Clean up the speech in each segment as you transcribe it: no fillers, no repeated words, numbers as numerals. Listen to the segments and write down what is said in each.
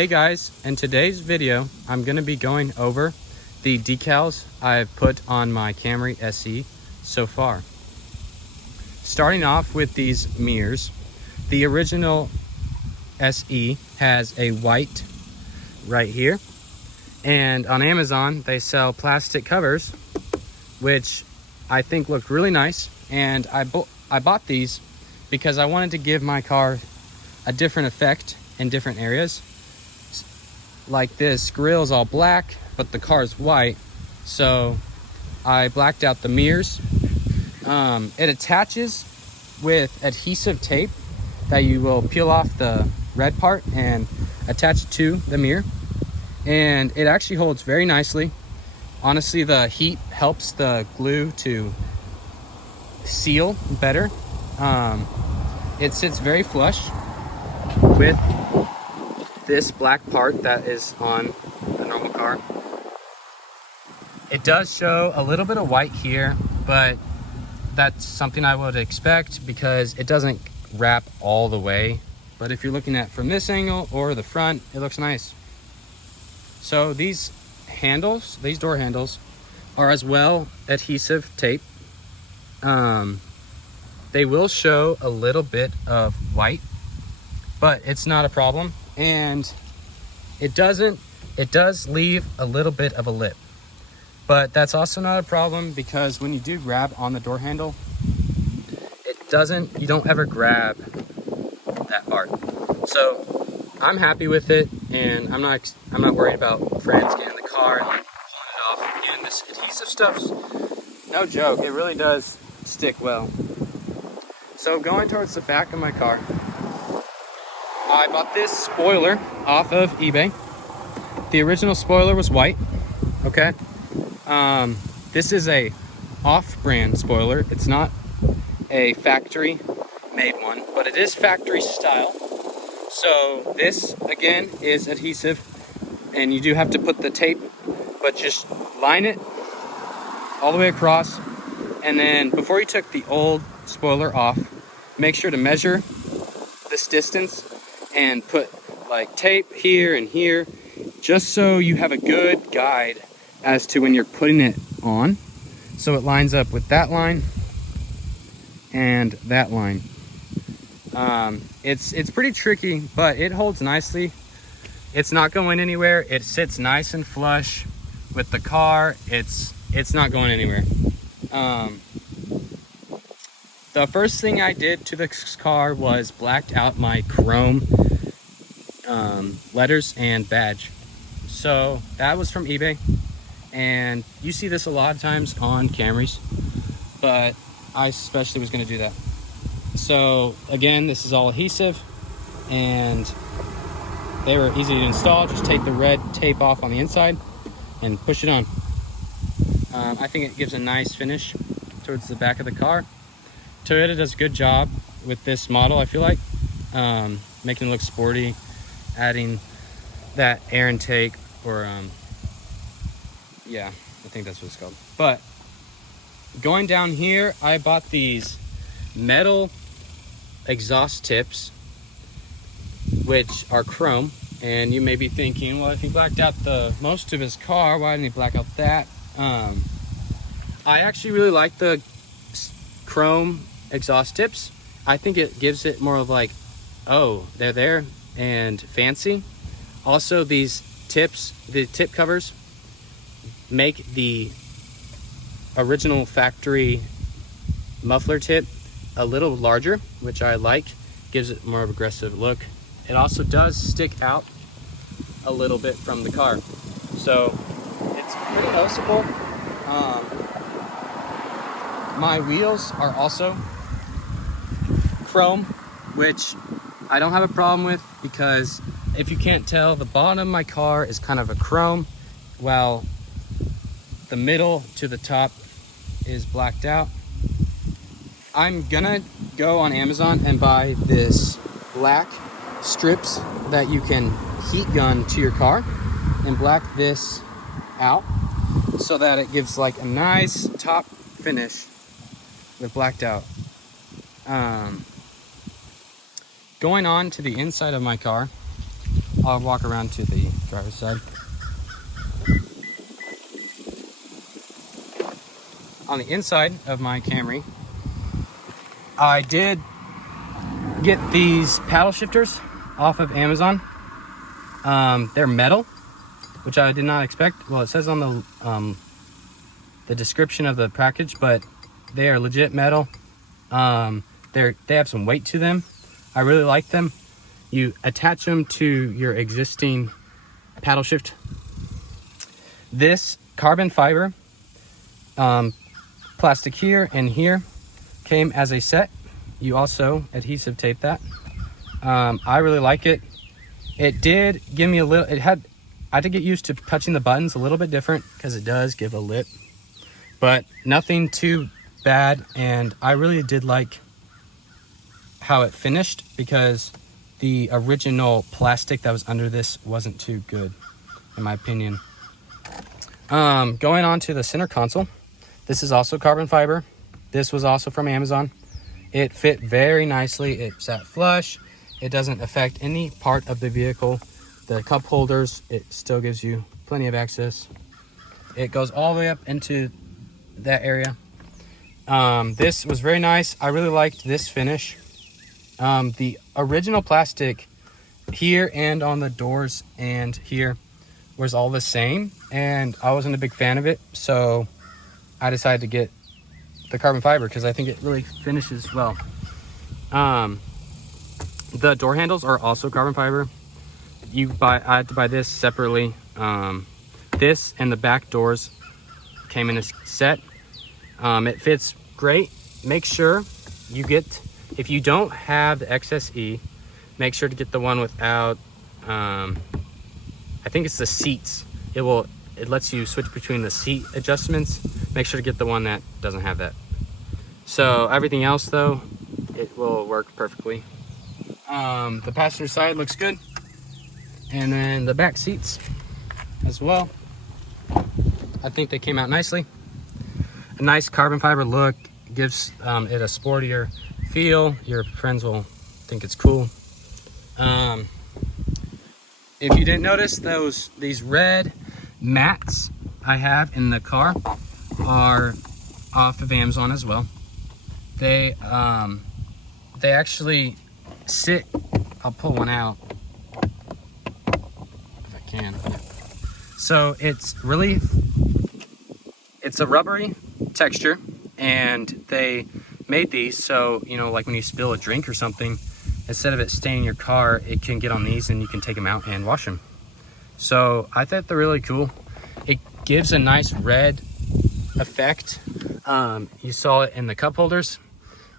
Hey guys, in today's video, I'm going to be going over the decals I've put on my Camry SE so far. Starting off with these mirrors, the original SE has a white right here, and on Amazon they sell plastic covers, which I think looked really nice, and I bought these because I wanted to give my car a different effect in different areas. Like this grill is all black, but the car is white, so I blacked out the mirrors. It attaches with adhesive tape that you will peel off the red part and attach it to the mirror, and it actually holds very nicely. Honestly, the heat helps the glue to seal better. It sits very flush with this black part that is on a normal car. It does show a little bit of white here, but that's something I would expect because it doesn't wrap all the way. But if you're looking at from this angle or the front, it looks nice. So these handles, these door handles, are as well adhesive tape. They will show a little bit of white, but it's not a problem. And it does leave a little bit of a lip, but that's also not a problem because when you do grab on the door handle, you don't ever grab that part. So I'm happy with it, and I'm not worried about friends getting in the car and like pulling it off. And this adhesive stuff's no joke, it really does stick well. So going towards the back of my car, I bought this spoiler off of eBay. The original spoiler was white, okay? This is a off-brand spoiler. It's not a factory-made one, but it is factory style. So this, again, is adhesive, and you do have to put the tape, but just line it all the way across. And then before you took the old spoiler off, make sure to measure this distance and put like tape here and here, just so you have a good guide as to when you're putting it on, so it lines up with that line and that line. It's pretty tricky, but it holds nicely. It's not going anywhere. It sits nice and flush with the car. It's not going anywhere. The first thing I did to this car was blacked out my chrome letters and badge. So that was from eBay, and you see this a lot of times on Camrys, but I especially was going to do that. So again, this is all adhesive, and they were easy to install. Just take the red tape off on the inside and push it on. I think it gives a nice finish towards the back of the car. Toyota does a good job with this model, I feel like, making it look sporty, adding that air intake, or yeah, I think that's what it's called. But going down here, I bought these metal exhaust tips, which are chrome. And you may be thinking, well, if he blacked out the most of his car, why didn't he black out that? I actually really like the chrome exhaust tips. I think it gives it more of like, oh, they're there and fancy. Also, these tips, the tip covers, make the original factory muffler tip a little larger, which I like. Gives it more of an aggressive look. It also does stick out a little bit from the car, so it's pretty noticeable. My wheels are also chrome, which I don't have a problem with, because if you can't tell, the bottom of my car is kind of a chrome, while the middle to the top is blacked out. I'm gonna go on Amazon and buy this black strips that you can heat gun to your car and black this out so that it gives like a nice top finish with blacked out. Going on to the inside of my car, I'll walk around to the driver's side. On the inside of my Camry, I did get these paddle shifters off of Amazon. They're metal, which I did not expect. Well, it says on the description of the package, but they are legit metal. They have some weight to them. I really like them. You attach them to your existing paddle shift. This carbon fiber plastic here and here came as a set. You also adhesive tape that. I really like it. It did give me a little, I had to get used to touching the buttons a little bit different because it does give a lip, but nothing too bad. And I really did like how it finished because the original plastic that was under this wasn't too good, in my opinion. Going on to the center console, this is also carbon fiber. This was also from Amazon. It fit very nicely. It sat flush. It doesn't affect any part of the vehicle. The cup holders, it still gives you plenty of access. It goes all the way up into that area. This was very nice. I really liked this finish. The original plastic here and on the doors and here was all the same, and I wasn't a big fan of it, so I decided to get the carbon fiber because I think it really finishes well. The door handles are also carbon fiber. I had to buy this separately. This and the back doors came in a set. It fits great. Make sure you get, if you don't have the XSE, make sure to get the one without, I think it's the seats. It lets you switch between the seat adjustments. Make sure to get the one that doesn't have that. So everything else though, it will work perfectly. The passenger side looks good. And then the back seats as well. I think they came out nicely. A nice carbon fiber look, gives it a sportier feel. Your friends will think it's cool. If you didn't notice, these red mats I have in the car are off of Amazon as well. They actually sit, I'll pull one out if I can. So it's a rubbery texture, and they made these so, you know, like when you spill a drink or something, instead of it staying in your car, it can get on these and you can take them out and wash them. So I thought they're really cool. It gives a nice red effect. You saw it in the cup holders,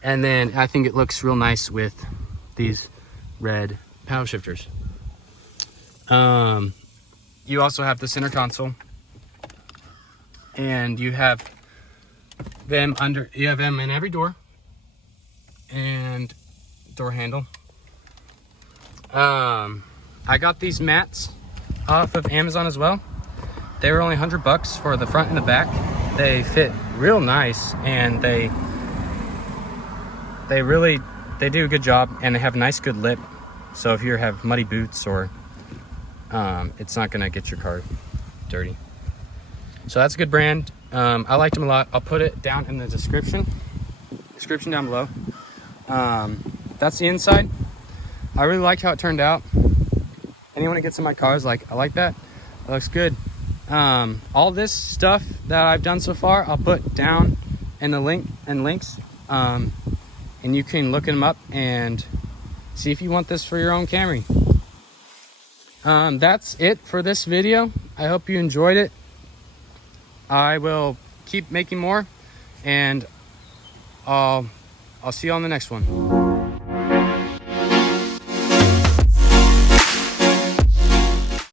and then I think it looks real nice with these red paddle shifters. You also have the center console, and you have them in every door and door handle. I got these mats off of Amazon as well. They were only $100 for the front and the back. They fit real nice, and they do a good job, and they have a nice good lip. So if you have muddy boots or it's not gonna get your car dirty. So that's a good brand. I liked them a lot. I'll put it down in the description down below. That's the inside. I really like how it turned out. Anyone that gets in my car is like, I like that. It looks good. All this stuff that I've done so far, I'll put down in the links. And you can look them up and see if you want this for your own Camry. That's it for this video. I hope you enjoyed it. I will keep making more, and I'll see you on the next one.